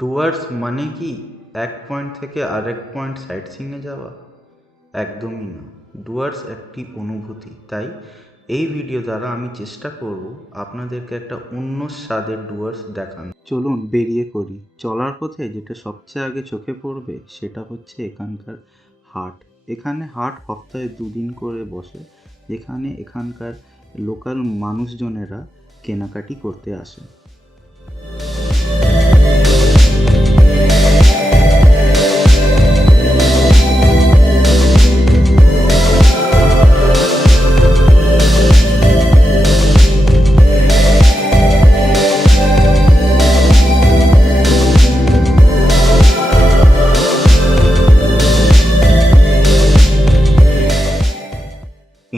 ডুয়ার্স মানে কি এক পয়েন্ট থেকে আরেক পয়েন্ট সাইট সিইংয়ে যাওয়া? একদমই না। ডুয়ার্স একটি অনুভূতি। তাই এই ভিডিও দ্বারা আমি চেষ্টা করব আপনাদেরকে একটা অন্য স্বাদের ডুয়ার্স দেখানো। চলুন বেরিয়ে পড়ি। চলার পথে যেটা সবচেয়ে আগে চোখে পড়বে সেটা হচ্ছে এখানকার হাট। এখানে হাট সপ্তাহে 2 দিন করে বসে, যেখানে এখানকার লোকাল মানুষজনেরা কেনাকাটি করতে আসে।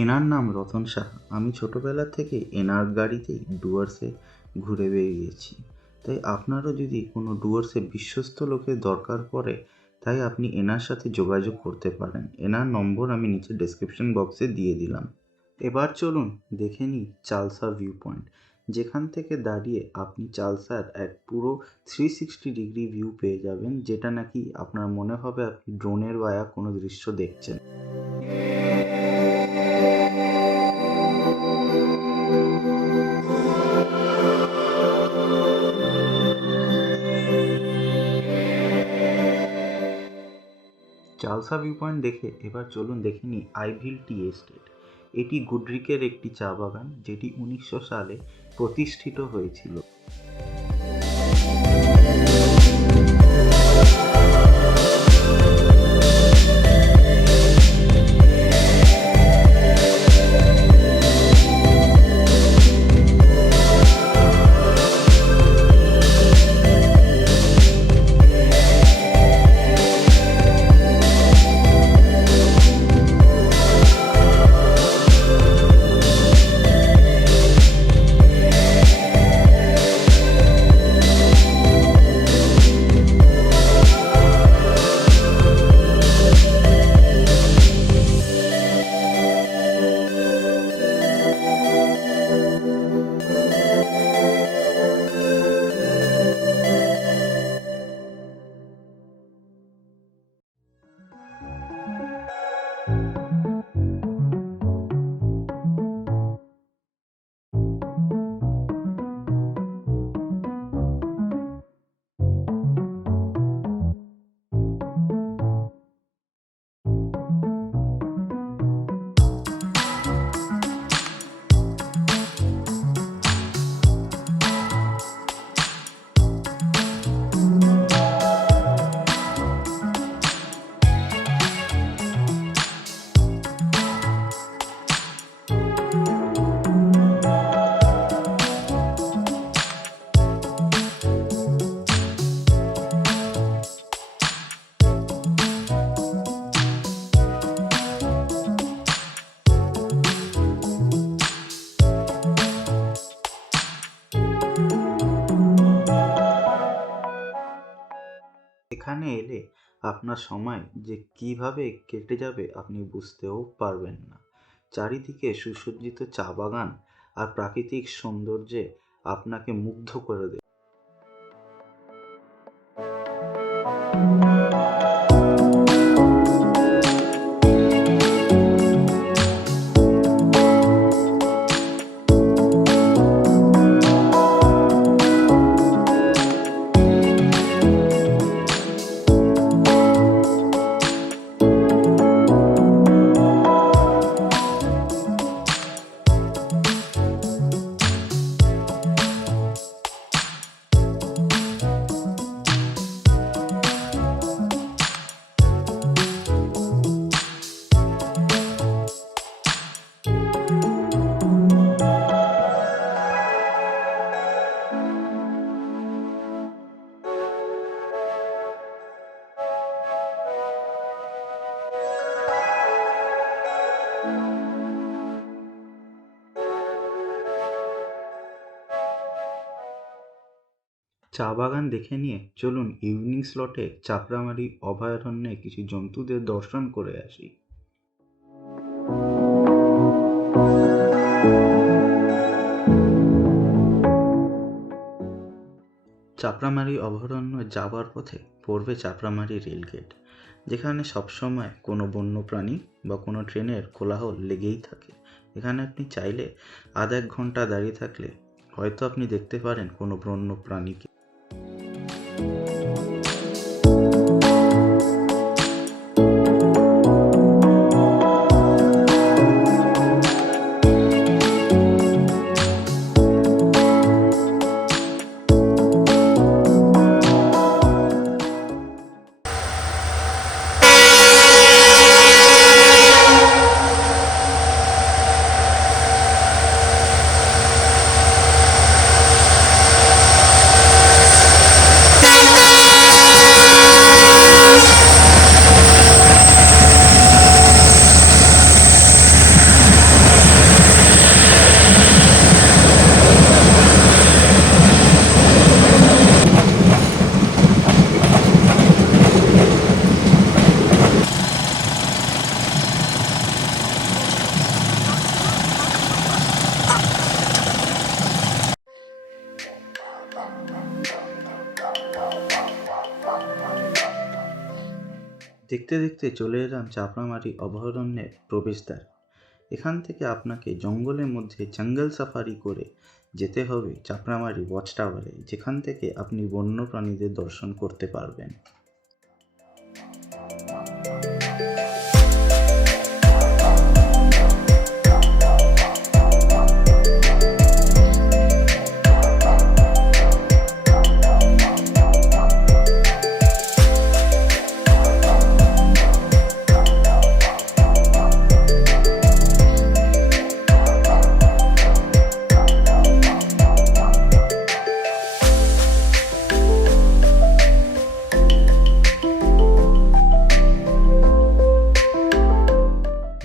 এনার নাম রতন সাহা। আমি ছোটোবেলা থেকে এনার গাড়িতেই ডুয়ার্সে ঘুরে বেরিয়েছি। তাই আপনারও যদি কোনো ডুয়ার্সে বিশ্বস্ত লোকের দরকার পড়ে, তাই আপনি এনার সাথে যোগাযোগ করতে পারেন। এনার নম্বর আমি নিচে ডেসক্রিপশন বক্সে দিয়ে দিলাম। এবার চলুন দেখে নিই চালসা ভিউ পয়েন্ট, যেখান থেকে দাঁড়িয়ে আপনি চালসার এক পুরো 360 ডিগ্রি ভিউ পেয়ে যাবেন, যেটা নাকি আপনার মনে হবে আপনি ড্রোনের বায়া কোনো দৃশ্য দেখছেন। চালসা ভিউ পয়েন্ট দেখে এবার চলুন দেখে নিই আইভিল টি এস্টেট। এটি গুডরিকের একটি চা বাগান, যেটি 1900 সালে প্রতিষ্ঠিত হয়েছিল। এখানে এলে আপনার সময় যে কিভাবে কেটে যাবে আপনি বুঝতেও পারবেন না। চারিদিকে সুসজ্জিত চা বাগান আর প্রাকৃতিক সৌন্দর্যে আপনাকে মুগ্ধ করে দেবে। চা বাগান দেখে নিয়ে চলুন ইভিনিং স্লটে চাপড়ামারি অভয়ারণ্যে কিছু জন্তুদের দর্শন করে আসি। চাপড়ামারি অভয়ারণ্য যাবার পথে পড়বে চাপড়ামারি রেলগেট, যেখানে সবসময় কোনো বন্যপ্রাণী বা কোনো ট্রেনের কোলাহল লেগেই থাকে। এখানে আপনি চাইলে আধ এক ঘন্টা দাঁড়িয়ে থাকলে হয়তো আপনি দেখতে পারেন কোনো বন্য প্রাণীকে। দেখতে দেখতে চলে এলাম চাপড়ামারি অভয়ারণ্যের প্রবেশদ্বার। এখান থেকে আপনাকে জঙ্গলের মধ্যে জঙ্গল সাফারি করে যেতে হবে চাপড়ামারি ওয়াচ টাওয়ারে, যেখান থেকে আপনি বন্য প্রাণীদের দর্শন করতে পারবেন।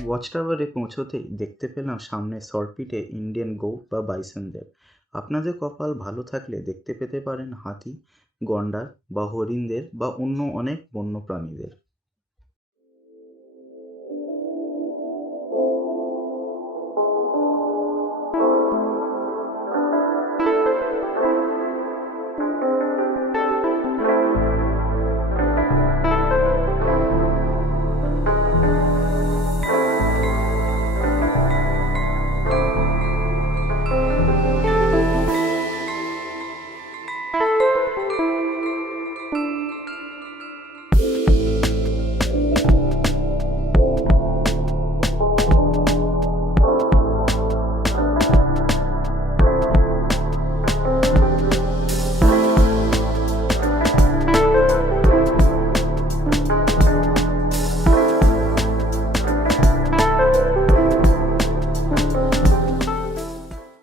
ওয়াচ টাওয়ারে পৌঁছতেই দেখতে পেলাম সামনে সরপিটে ইন্ডিয়ান গোট বা বাইসনদের। আপনাদের কপাল ভালো থাকলে দেখতে পেতে পারেন হাতি, গন্ডার বা হরিণদের বা অন্য অনেক বন্য প্রাণীদের।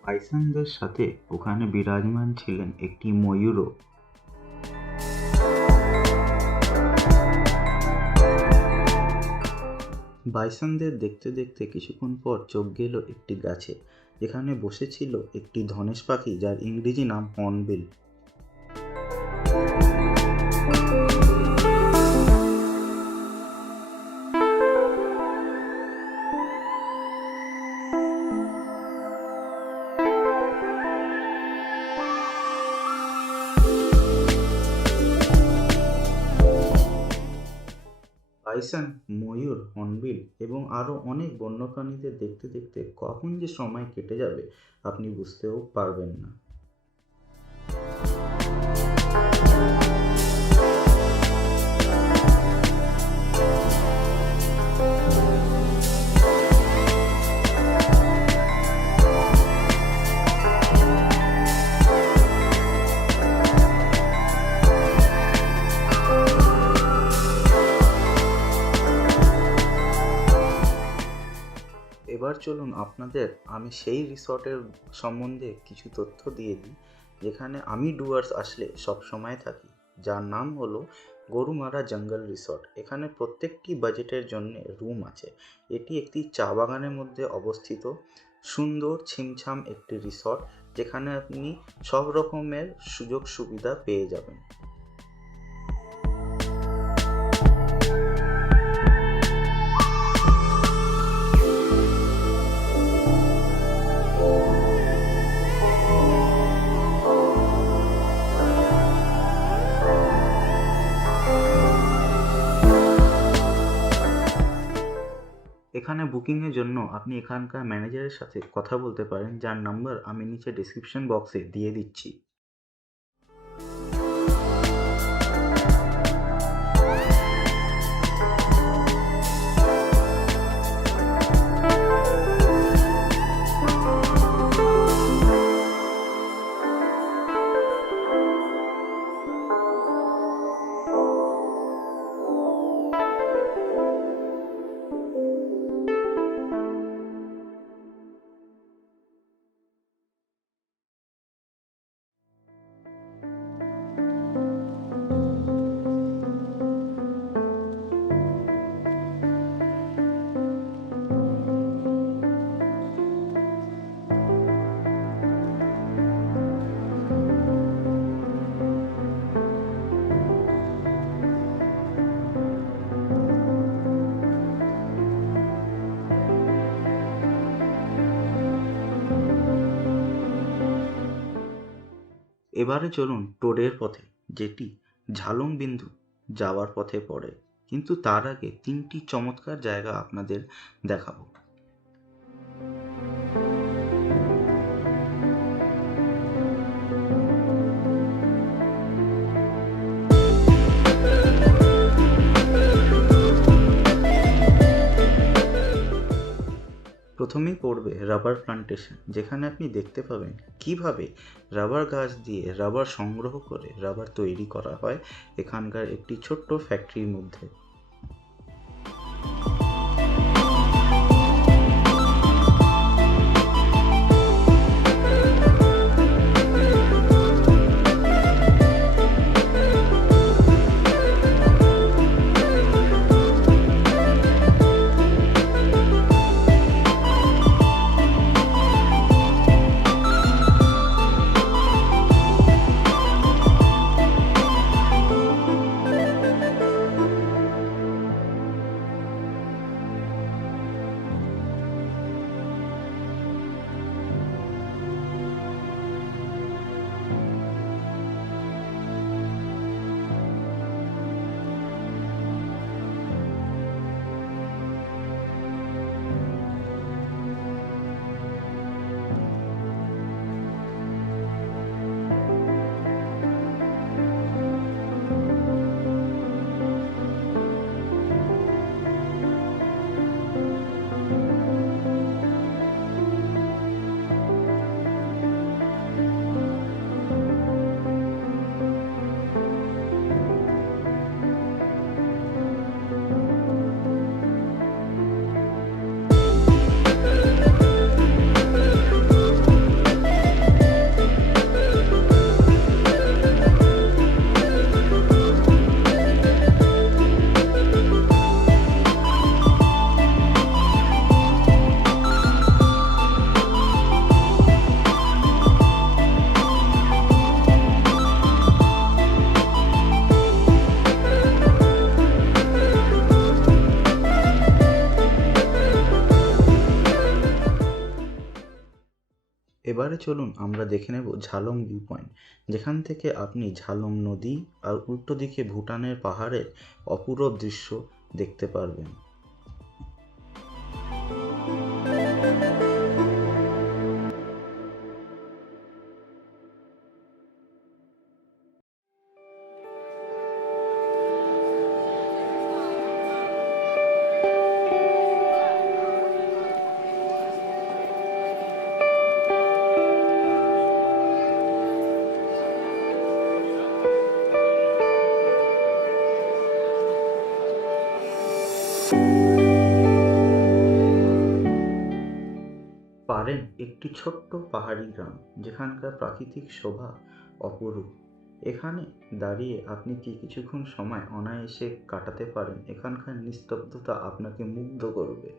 বাইসনদের সাথে ওখানে বিরাজমান ছিলেন একটি ময়ূরও। বাইসনদের দেখতে দেখতে কিছুক্ষণ পর চোখ গেল একটি গাছে, যেখানে বসেছিল একটি ধনেশ পাখি যার ইংরেজি নাম হর্নবিল। বাইসন, ময়ূর, হর্নবিল এবং আরও অনেক বন্যপ্রাণীদের দেখতে দেখতে কখন যে সময় কেটে যাবে আপনি বুঝতেও পারবেন না। এবার চলুন আপনাদের আমি সেই রিসর্টের সম্বন্ধে কিছু তথ্য দিয়ে দিই, যেখানে আমি ডুয়ার্স আসলে সব সময় থাকি, যার নাম হলো গরুমারা জঙ্গল রিসর্ট। এখানে প্রত্যেকটি বাজেটের জন্য রুম আছে। এটি একটি চা বাগানের মধ্যে অবস্থিত সুন্দর ছিমছাম একটি রিসর্ট, যেখানে আপনি সব রকমের সুযোগ সুবিধা পেয়ে যাবেন। এখানে বুকিংয়ের জন্য আপনি এখানকার ম্যানেজারের সাথে কথা বলতে পারেন, যার নাম্বার আমি নিচে ডেসক্রিপশন বক্সে দিয়ে দিচ্ছি। এবারে চলুন টোডের পথে, যেটি ঝালং বিন্দু যাওয়ার পথে পড়ে। কিন্তু তার আগে 3টি চমৎকার জায়গা আপনাদের দেখাবো। প্রথমেই পড়বে রাবার প্লান্টেশন, যেখানে আপনি দেখতে পাবেন কিভাবে রাবার গাছ দিয়ে রাবার সংগ্রহ করে রাবার তৈরি করা হয় এখানকার একটি ছোট্ট ফ্যাক্টরির মধ্যে। এবারে চলুন আমরা দেখে নেব ঝালং ভিউ পয়েন্ট, যেখান থেকে আপনি ঝালং নদী আর উল্টো দিকে ভুটানের পাহাড়ের অপূরব দৃশ্য দেখতে পারবেন। পারেন একটি ছোট্ট পাহাড়ি গ্রাম, যেখানকার প্রাকৃতিক শোভা অপরূপ। এখানে দাঁড়িয়ে আপনি কি কিছুক্ষণ সময় অনায়াসে কাটাতে পারেন। এখানকার নিস্তব্ধতা আপনাকে মুগ্ধ করবে।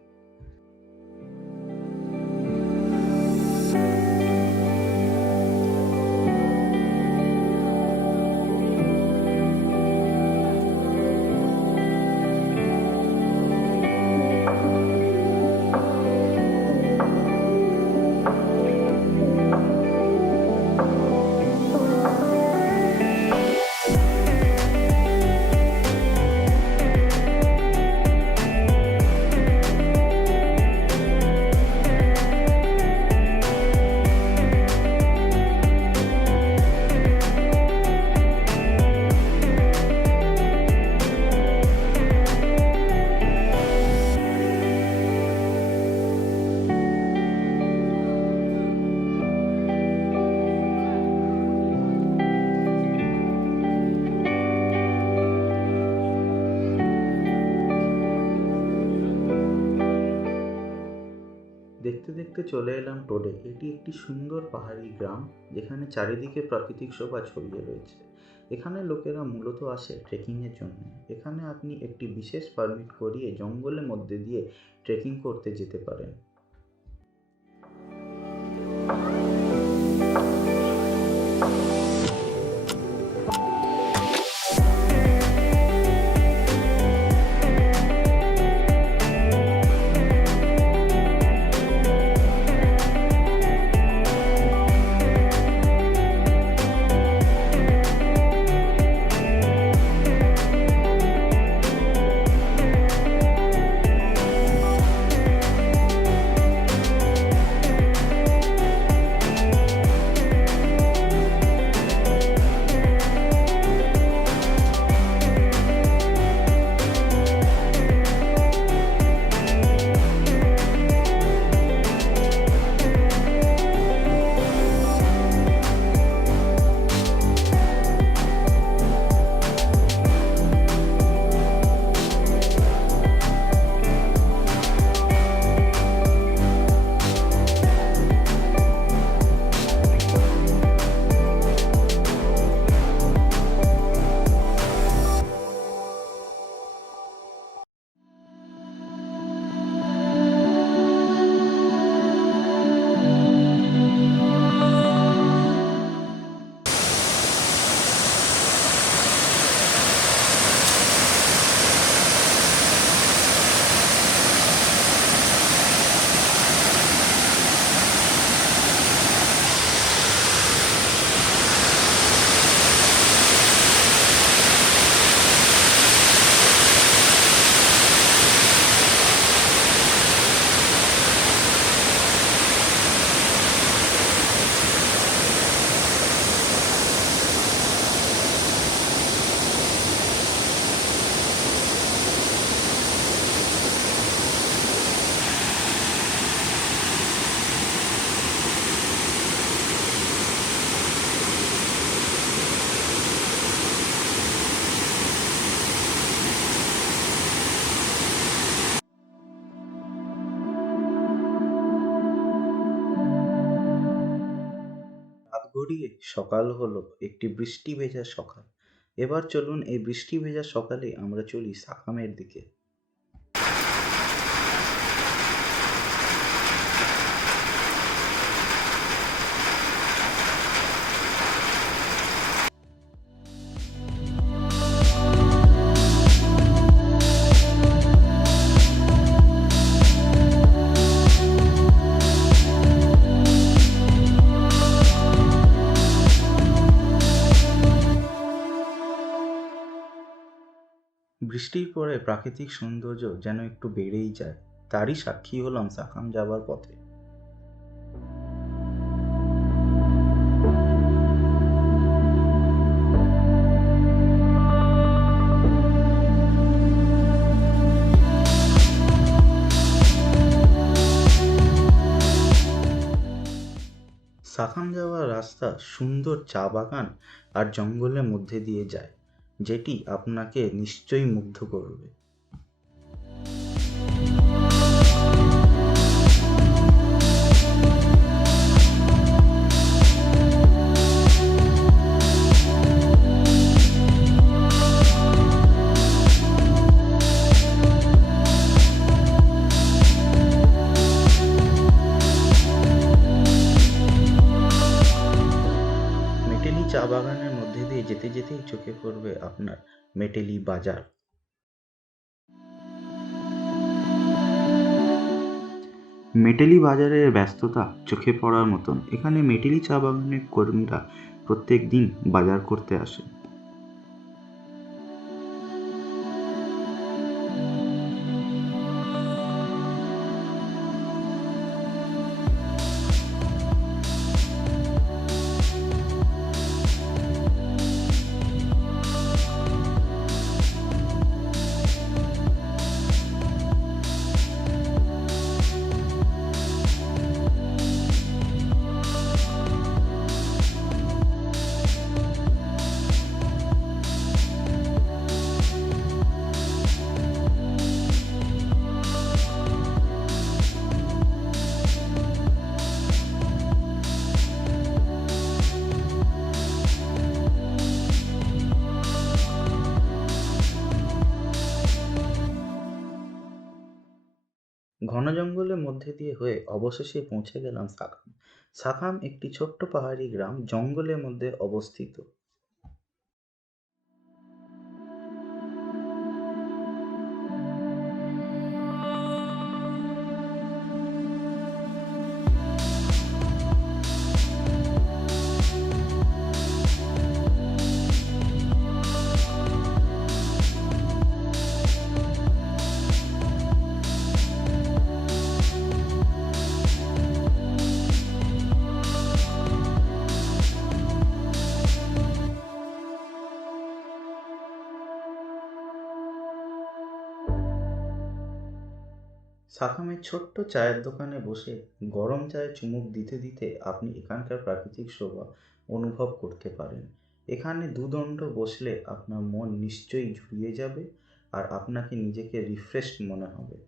দেখতে দেখতে চলে এলাম টোডে। এটি একটি সুন্দর পাহাড়ি গ্রাম, যেখানে চারিদিকে প্রাকৃতিক শোভা ছড়িয়ে রয়েছে। এখানে লোকেরা মূলত আসে ট্রেকিংয়ের জন্য। এখানে আপনি একটি বিশেষ পারমিট করিয়ে জঙ্গলের মধ্যে দিয়ে ট্রেকিং করতে যেতে পারেন। রাত গড়িয়ে সকাল হলো, একটি বৃষ্টি ভেজা সকাল। এবার চলুন এই বৃষ্টি ভেজা সকালে আমরা চলি সাকামের দিকে। বৃষ্টির পরে প্রাকৃতিক সৌন্দর্য যেন একটু বেড়েই যায়, তারই সাক্ষী হলাম সাকাম যাবার পথে। সাকাম যাওয়ার রাস্তা সুন্দর চা বাগান আর জঙ্গলের মধ্যে দিয়ে যায়, যেটি আপনাকে নিশ্চয়ই মুগ্ধ করবে। মেটেলি চা বাগানের মধ্যে দিয়ে যেতে যেতেই চোখে পড়বে আপনার মেটেলি বাজার। মেটেলি বাজারের ব্যস্ততা চোখে পড়ার মতন। এখানে মেটেলি চা বাগানের কর্মীরা প্রত্যেক দিন বাজার করতে আসে। ঘন জঙ্গলের মধ্যে দিয়ে হয়ে অবশেষে পৌঁছে গেলাম সাখাম। সাখাম একটি ছোট্ট পাহাড়ি গ্রাম জঙ্গলের মধ্যে অবস্থিত। সাখামের ছোট্ট চায়ের দোকানে বসে গরম চায়ে চুমুক দিতে দিতে আপনি এখানকার প্রাকৃতিক শোভা অনুভব করতে পারেন। এখানে দুদণ্ড বসলে আপনার মন নিশ্চয়ই জুড়িয়ে যাবে আর আপনাকে নিজেকে রিফ্রেশড মনে হবে।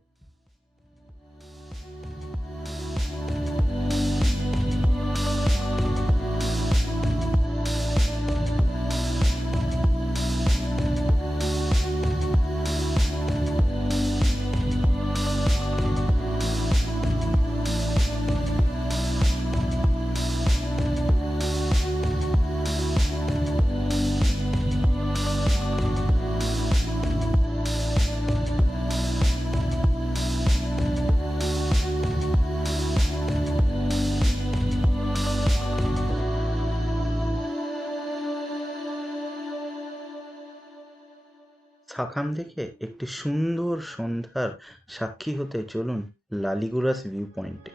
সাখাম থেকে একটি সুন্দর সন্ধ্যার সাক্ষী হতে চলুন লালিগুরাস ভিউ পয়েন্টে।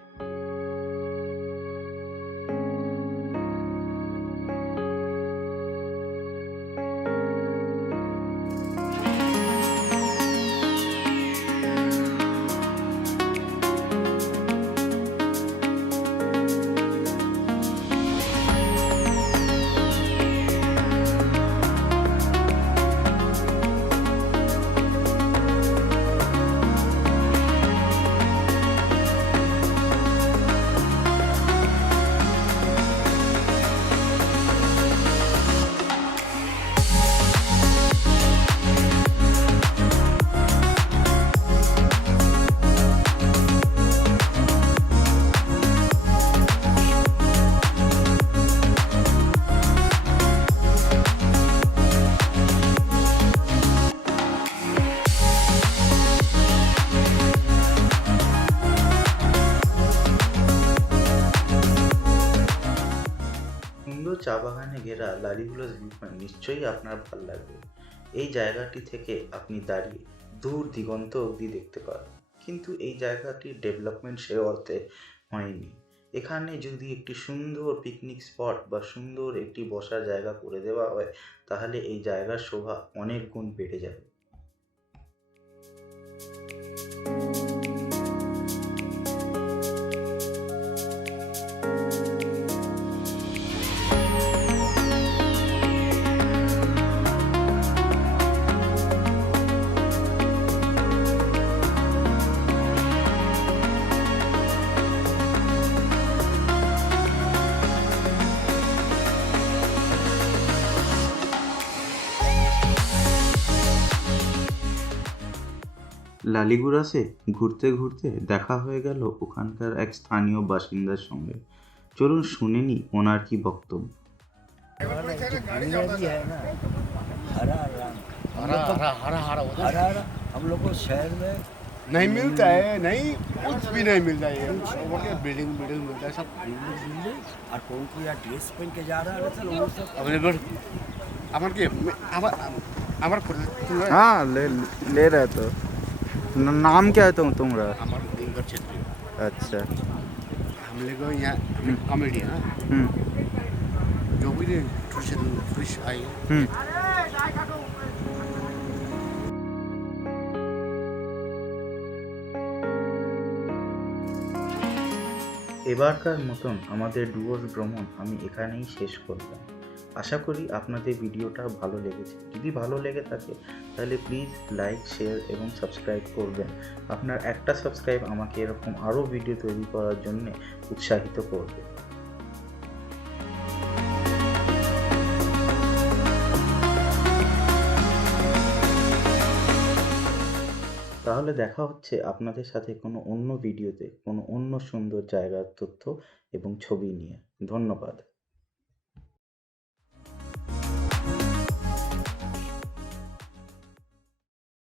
সুন্দর চা বাগানে ঘেরা লালিগুলাস ভিউ পয়েন্ট নিশ্চয়ই আপনার ভালো লাগবে। এই জায়গাটি থেকে আপনি দাঁড়িয়ে দূর দিগন্ত অবধি দেখতে পারেন, কিন্তু এই জায়গাটির ডেভেলপমেন্ট সে অর্থে হয়নি। এখানে যদি একটি সুন্দর পিকনিক স্পট বা সুন্দর একটি বসার জায়গা করে দেওয়া হয় তাহলে এই জায়গার শোভা অনেক গুণ বেড়ে যাবে। লালিগুরাসে ঘুরতে ঘুরতে দেখা হয়ে গেল ওখানকার এক স্থানীয় বাসিন্দার সঙ্গে। চলুন শুনে নি ওনার কি বক্তব্য। हरा हम लोग को शहर में नहीं मिलता है, नहीं कुछ भी नहीं मिलता है। बिल्डिंग मिलता है सब। और कौन को या ड्रेस पहन के जा रहा है चलो वो सब अवेलेबल আমার কি আমার हाँ ले रहे तो नाम क्या है तुम्हारा? আমার দিনকর क्षेत्र। अच्छा। हम लोग यहाँ कॉमेडी है जो भी टूरिस्ट आए। এবারকার মতন আমাদের ডুয়ার্স ভ্রমণ আমি এখানেই শেষ করলাম। আশা করি আপনাদের ভিডিওটা ভালো লেগেছে। যদি ভালো লেগে থাকে তাহলে প্লিজ লাইক, শেয়ার এবং সাবস্ক্রাইব করবেন। আপনার একটা সাবস্ক্রাইব আমাকে এরকম আরও ভিডিও তৈরি করার জন্য উৎসাহিত করবে। তাহলে দেখা হচ্ছে আপনাদের সাথে কোনো অন্য ভিডিওতে কোনো অন্য সুন্দর জায়গার তথ্য এবং ছবি নিয়ে। ধন্যবাদ।